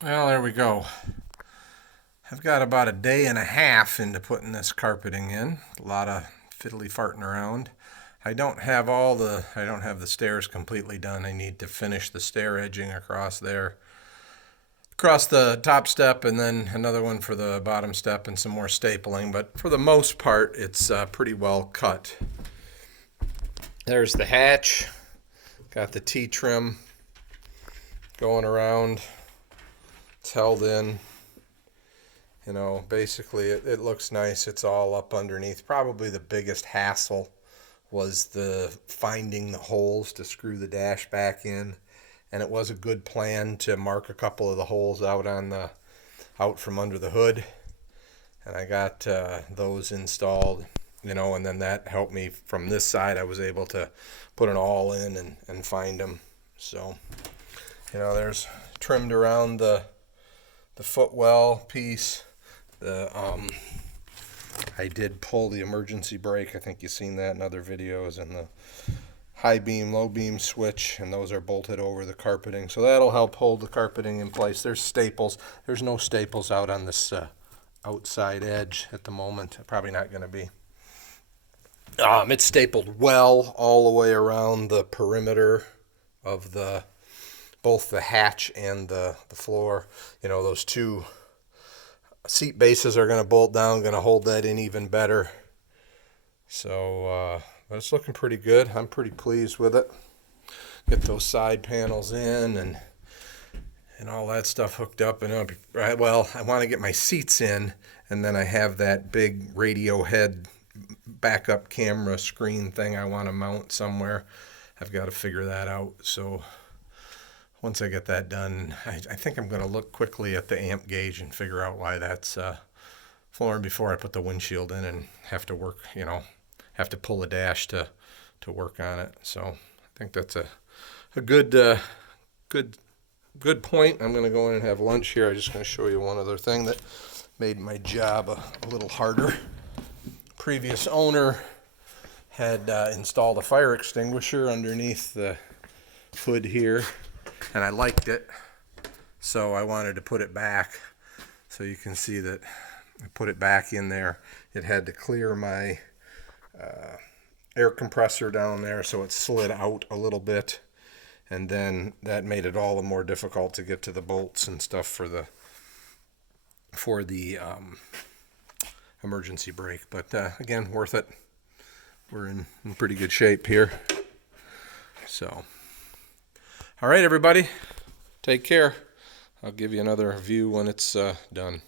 Well, there we go. I've got about a day and a half into putting this carpeting in. A lot of fiddly farting around. I don't have the stairs completely done. I need to finish the stair edging across there, across the top step, and then another one for the bottom step and some more stapling. But for the most part, it's pretty well cut. There's the hatch. Got the T-trim going around. It's held in. You know, basically it looks nice. It's all up underneath. Probably the biggest hassle was the finding the holes to screw the dash back in. And it was a good plan to mark a couple of the holes out from under the hood. And I got those installed, and then that helped me from this side. I was able to put an awl in and find them. So, there's trimmed around the footwell piece. I did pull the emergency brake. I think you've seen that in other videos, and the high beam, low beam switch, and those are bolted over the carpeting. So that'll help hold the carpeting in place. There's staples. There's no staples out on this outside edge at the moment. Probably not going to be. It's stapled well all the way around the perimeter of both the hatch and the floor. Those two seat bases are going to bolt down, going to hold that in even better. So, but it's looking pretty good. I'm pretty pleased with it. Get those side panels in and all that stuff hooked up. And I want to get my seats in, and then I have that big radio head backup camera screen thing I want to mount somewhere. I've got to figure that out. So once I get that done, I think I'm going to look quickly at the amp gauge and figure out why that's flooring before I put the windshield in and have to work, have to pull a dash to work on it. So I think that's a good point. I'm going to go in and have lunch here. I'm just going to show you one other thing that made my job a little harder. Previous owner had installed a fire extinguisher underneath the hood here, and I liked it, so I wanted to put it back. So you can see that I put it back in there. It had to clear my air compressor down there, so it slid out a little bit, and then that made it all the more difficult to get to the bolts and stuff for the emergency brake. But again, worth it. We're in pretty good shape here. So, all right, everybody, take care. I'll give you another view when it's done.